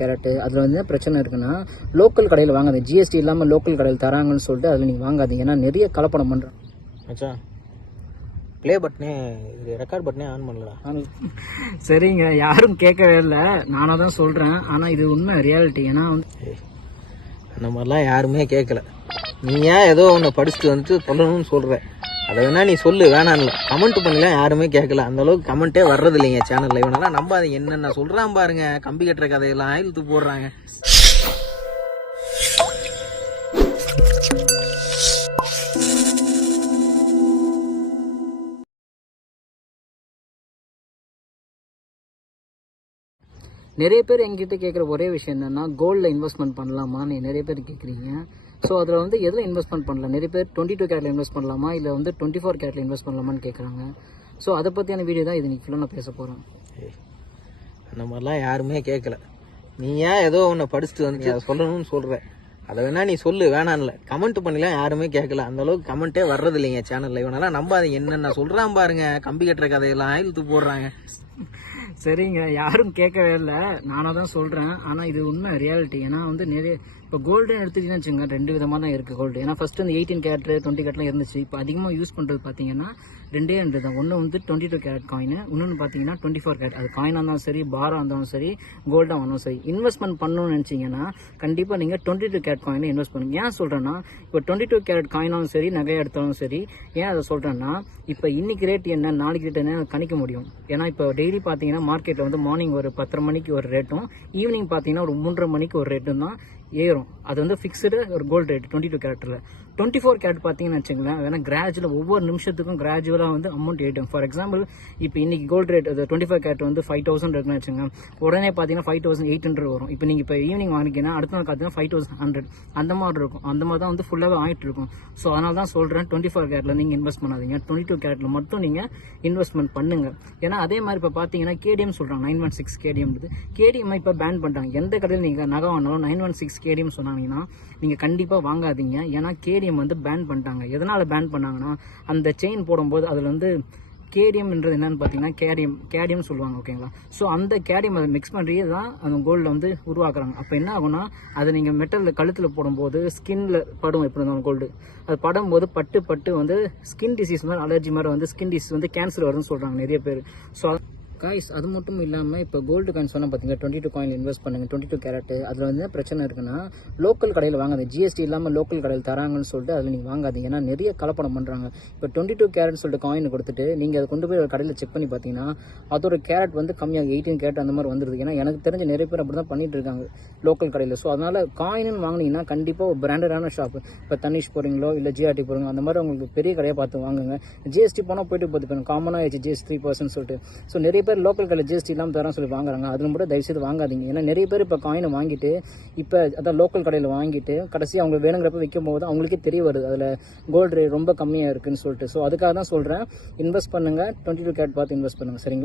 Carrot. அதில் வந்து பிரச்சனை இருக்குன்னா லோக்கல் கடையில் வாங்காதீங்க. ஜிஎஸ்டி இல்லாமல் லோக்கல் கடையில் தராங்கன்னு சொல்லிட்டு அதில் நீங்கள் வாங்காதீங்க. ஏன்னா நிறைய கலப்படம் பண்ணுறோம். மச்சான் ப்ளே பட்டனே இது ரெக்கார்ட் பட்டனே ஆன் பண்ணலடா. சரிங்க, யாரும் கேட்கவே இல்லை, நானாக தான் சொல்கிறேன். ஆனால் இது உண்மை ரியாலிட்டி. ஏன்னா அந்த மாதிரிலாம் யாருமே கேட்கல. நீ ஏன் ஏதோ ஒன்று படிச்சுட்டு வந்துட்டு சொல்லணும்னு சொல்கிற, அதை வேணா நீ சொல்லு, வேணாம்ல. கமெண்ட் பண்ணலாம், யாருமே கேட்கல. அந்த அளவுக்கு கமெண்ட்டே வர்றது இல்லைங்க சேனலில். இவனெல்லாம் நம்பாதீங்க. என்னென்ன சொல்கிறான் பாருங்க, கம்பி கட்டுற கதையெல்லாம் இழுத்து போடுறாங்க. நிறைய பேர் எங்கிட்ட கேட்குற ஒரே விஷயம் என்னென்னா, கோல்டில் இன்வெஸ்ட்மெண்ட் பண்ணலாமான்னு நிறைய பேர் கேட்குறீங்க. ஸோ அதில் வந்து எதில் இன்வெஸ்ட்மெண்ட் பண்ணலாம்? நிறைய பேர் 22 கேரட்டில் இன்வெஸ்ட் பண்ணலாமா, இல்லை வந்து 24 கேரட்டில் இன்வெஸ்ட் பண்ணலாமான்னு கேட்குறாங்க. ஸோ அதை பற்றியான வீடியோ தான் இது இன்னைக்கு ஃபுல்லாக நான் பேச போகிறேன். அந்த மாதிரிலாம் யாருமே கேட்கல. நீ ஏன் ஏதோ ஒன்று படிச்சுட்டு வந்து அதை சொல்லணும்னு சொல்கிற, அதை வேணா நீ சொல்லு, வேணாம்ல. கமெண்ட் பண்ணலாம், யாருமே கேட்கல. அந்த அளவுக்கு கமெண்ட்டே வர்றது இல்லைங்க சேனலில். இவனெல்லாம் நம்பாதீங்க. என்னென்ன சொல்கிறான் பாருங்க, கம்பி கட்டுற கதையெல்லாம் இழுத்து போடுறாங்க. சரிங்க, யாரும் கேட்கவே இல்லை, நானாக தான் சொல்கிறேன். ஆனால் இது உண்மை ரியாலிட்டி. ஏன்னா வந்து நிறைய இப்போ கோல்டு எடுத்துக்கிட்டீங்கன்னு வச்சுங்க, 2 விதமாக தான் இருக்குது கோல்டு. ஏன்னா ஃபஸ்ட்டு வந்து 18 கேரட் 20 கேரட்லாம் இருந்துச்சு. இப்போ அதிகமாக யூஸ் பண்ணுறது பார்த்தீங்கன்னா 2 தான். ஒன்று வந்து 22 கேரட் காயின், இன்னொன்று பார்த்தீங்கன்னா 24 கேரட். அது காயினாக இருந்தாலும் சரி, பாராக இருந்தாலும் சரி, கோல்டாக இருந்தாலும் சரி. இன்வெஸ்ட்மெண்ட் பண்ணணும்னு நினச்சிங்கன்னா கண்டிப்பாக நீங்கள் 22 கேரட் காயினை இன்வெஸ்ட் பண்ணுங்க. ஏன் சொல்கிறேன்னா, இப்போ 22 கேரட் காயினாலும் சரி, நகையாக எடுத்தாலும் சரி. ஏன் அதை சொல்கிறேன்னா, இப்போ இன்னைக்கு ரேட் என்ன, நாளைக்கு ரேட் என்ன கணிக்க முடியும். ஏன்னா இப்போ டெய்லி பார்த்தீங்கன்னா மார்க்கெட்டில் வந்து மார்னிங் ஒரு 10:30 மணிக்கு ஒரு ரேட்டும், ஈவினிங் பார்த்தீங்கன்னா ஒரு 3:30 மணிக்கு ஒரு ரேட்டும் தான் ஏறும். அது வந்து ஃபிக்ஸ்டு ஒரு கோல்டு ரேட் 22 கேரட்டில். 24 கேரட் பார்த்தீங்கன்னு வச்சுங்களேன், வேணா கிராஜுவலாக ஒவ்வொரு நிமிஷத்துக்கும் கிராஜுவலாக வந்து அமௌண்ட் ஏற்றும். ஃபார் எக்ஸாம்பிள், இப்போ இன்னைக்கு கோல்டு ரேட் 25 கேரட் வந்து 5,000 இருக்குன்னு வச்சுங்க, உடனே பார்த்தீங்கன்னா 5,800 வரும். இப்போ நீங்கள் இப்போ ஈவினிங் வாங்கினீங்கன்னா அடுத்த நாள் பார்த்தீங்கன்னா 5,100 அந்த மாதிரி இருக்கும். அந்த மாதிரி தான் வந்து ஃபுல்லாகவே ஆகிட்டு இருக்கும். ஸோ அதனால தான் சொல்கிறேன், 24 கேரட்டில் நீங்கள் இன்வெஸ்ட் பண்ணாதீங்க, 22 கேரட்டில் மட்டும் நீங்கள் இன்வெஸ்ட்மெண்ட் பண்ணுங்கள். ஏன்னா அதே மாதிரி இப்போ பார்த்தீங்கன்னா கேடிஎம் சொல்கிறாங்க, 916 கேடிஎம். கேடிஎம் இப்போ பேன் பண்ணிட்டாங்க. எந்த கடையில் நீங்கள் நகை வாங்கினாலும் 916 கேடிஎம் சொன்னாங்கன்னா நீங்கள் கண்டிப்பாக வாங்காதீங்க. ஏன்னா கேடிஎம் வந்து பேன் பண்ணிட்டாங்க. எதனால் பேன் பண்ணாங்கன்னா, அந்த செயின் போடும்போது அதில் வந்து கேடிஎம்ன்றது என்னன்னு பார்த்தீங்கன்னா கேடியம் சொல்லுவாங்க, ஓகேங்களா. ஸோ அந்த கேடியம் அதை மிக்ஸ் பண்ணி தான் அந்த கோல்டில் வந்து உருவாக்குறாங்க. அப்போ என்ன ஆகும்னா, அதை நீங்கள் மெட்டலில் கழுத்தில் போடும்போது ஸ்கின்ல படும். எப்படி இருந்தாலும் கோல்டு அது படும்போது பட்டு வந்து ஸ்கின் டிசீஸ் மாதிரி, அலர்ஜி மாதிரி வந்து ஸ்கின் டிசீஸ் வந்து கேன்சர் வருதுன்னு சொல்கிறாங்க நிறைய பேர். ஸோ காய்ஸ், அது மட்டும் இல்லாமல் இப்போ கோல்டு காயின் சொன்னால் பார்த்தீங்கன்னா 22 காயின் இன்வெஸ்ட் பண்ணுங்கள், 22 கேரட்டு. அதில் வந்து பிரச்சனை இருக்குன்னா லோக்கல் கடையில் வாங்காதீங்க. ஜிஎஸ்டி இல்லாமல் லோக்கல் கடையில் தராங்கன்னு சொல்லிட்டு அதில் நீங்கள் வாங்காதீங்க. ஏன்னா நிறைய கலப்படம் பண்ணுறாங்க. இப்போ 22 கேரட் சொல்லிட்டு காயின் கொடுத்துட்டு நீங்கள் அதை கொண்டு போய் ஒரு கடையில் செக் பண்ணி பார்த்தீங்கன்னா அதோட கேரட் வந்து கம்மியாக 18 கேரட் அந்த மாதிரி வந்துருது. ஏன்னா எனக்கு தெரிஞ்ச நிறைய பேர் அப்படி தான் பண்ணிட்டு இருக்காங்க லோக்கல் கடையில். ஸோ அதனால் காயின்னு வாங்கினீங்கன்னா கண்டிப்பாக ஒரு பிராண்டடான ஷாப், இப்போ தனிஷ் போகிறீங்களோ இல்லை ஜிஆர்டி போகிறீங்க, அந்த மாதிரி உங்களுக்கு பெரிய கடையை பார்த்து வாங்குங்க. ஜிஎஸ்டி போனால் போயிட்டு பார்த்துப்பேன், காமனாக ஆயிடுச்சு ஜிஎஸ்டி 3% சொல்லிட்டு. ஸோ நிறைய பேர் லோக்கல் கடையில் ஜிஎஸ்டி இல்லாமல் தரேன் சொல்லி வாங்குறாங்க. அதில் மட்டும் தயவுசெய்து வாங்காதீங்க. ஏன்னா நிறைய பேர் இப்போ காயினை வாங்கிட்டு இப்போ அதான் லோக்கல் கடையில் வாங்கிட்டு கடைசி அவங்க வேணுங்கிறப்ப விற்கும் போது அவங்களுக்கே தெரிய வருது அதில் கோல்டு ரேட் ரொம்ப கம்மியாக இருக்குன்னு சொல்லிட்டு. ஸோ அதுக்காக தான் சொல்கிறேன், இன்வெஸ்ட் பண்ணுங்கள், 22 கேரட் பார்த்து இன்வெஸ்ட் பண்ணுங்கள், சரிங்களா.